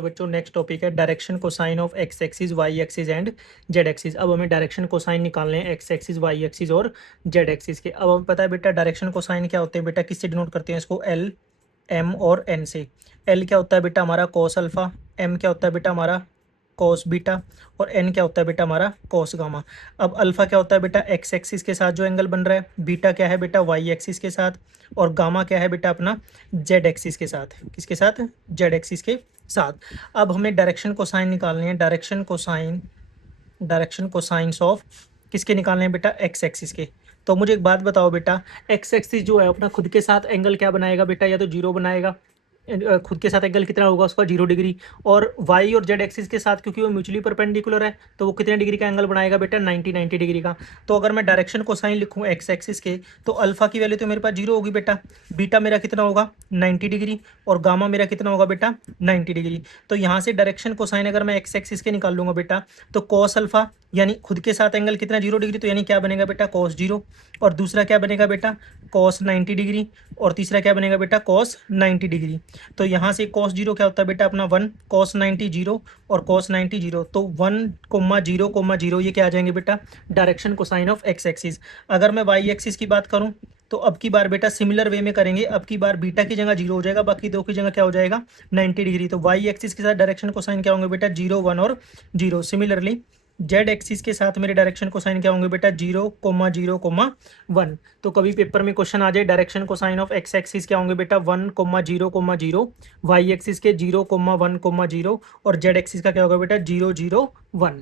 बच्चों next topic है direction cosine of X axis Y axis and Z axis. अब हमें डायरेक्शन कोसाइन निकालने हैं एक्स एक्सिस वाई एक्सिस और जेड एक्सिस के। अब हमें पता है बेटा डायरेक्शन कोसाइन क्या होते हैं बेटा, किससे डिनोट करते हैं इसको, एल एम और एन से। एल क्या होता है बेटा हमारा कॉस अल्फा, एम क्या होता है बेटा हमारा कॉस बीटा और एन क्या होता है बेटा हमारा कॉस गामा। अब अल्फा क्या होता है बेटा एक्स एक्सिस के साथ जो एंगल बन रहा है, बीटा क्या है बेटा वाई एक्सिस के साथ और गामा क्या है बेटा अपना जेड एक्सिस के साथ। किसके साथ? जेड एक्सिस के साथ। अब हमें डायरेक्शन कोसाइन निकालने हैं, डायरेक्शन कोसाइंस ऑफ किसके निकालने हैं बेटा, एक्स एक्सिस के। तो मुझे एक बात बताओ बेटा, एक्स एक्सिस जो है अपना खुद के साथ एंगल क्या बनाएगा बेटा, या तो जीरो बनाएगा, खुद के साथ एंगल कितना होगा उसका 0 डिग्री। और वाई और जेड एक्सिस के साथ क्योंकि वो म्यूचुअली परपेंडिकुलर है तो वो कितने डिग्री का एंगल बनाएगा बेटा, 90 डिग्री का। तो अगर मैं डायरेक्शन कोसाइन लिखूँ एक्स एक्सिस के तो अल्फा की वैल्यू तो मेरे पास 0 होगी बेटा, बीटा मेरा कितना होगा 90 डिग्री और गामा मेरा कितना होगा बेटा 90 डिग्री। तो यहाँ से डायरेक्शन कोसाइन अगर मैं एक्स एक्सिस के निकाल लूँगा बेटा तो कॉस अल्फा यानी खुद के साथ एंगल कितना 0 डिग्री, तो यानी क्या बनेगा बेटा कॉस 0 और दूसरा क्या बनेगा बेटा कॉस 90 डिग्री और तीसरा क्या बनेगा बेटा कॉस 90 डिग्री। तो यहाँ से cos 0 क्या होता है बेटा अपना 1, cos 90 0 और cos 90 0, तो 1,0,0 ये क्या आ जाएंगे बेटा direction cosine of X axis. अगर मैं वाई एक्सिस की बात करूँ तो अब की बार बेटा सिमिलर वे में करेंगे, अब की बार बीटा की जगह 0 हो जाएगा, बाकी दो की जगह क्या हो जाएगा 90 डिग्री। तो वाई एक्सिस के साथ डायरेक्शन कोसाइन क्या होंगे बेटा 0 1 और 0। सिमिलरली जेड एक्सिस के साथ मेरे डायरेक्शन कोसाइन क्या होंगे बेटा 0,0,1। तो कभी पेपर में क्वेश्चन आ जाए direction cosine of X axis क्या होंगे बेटा 1,0,0, वाई एक्सिस के 0,1,0 और जेड एक्सिस का क्या होगा बेटा 0,0,1।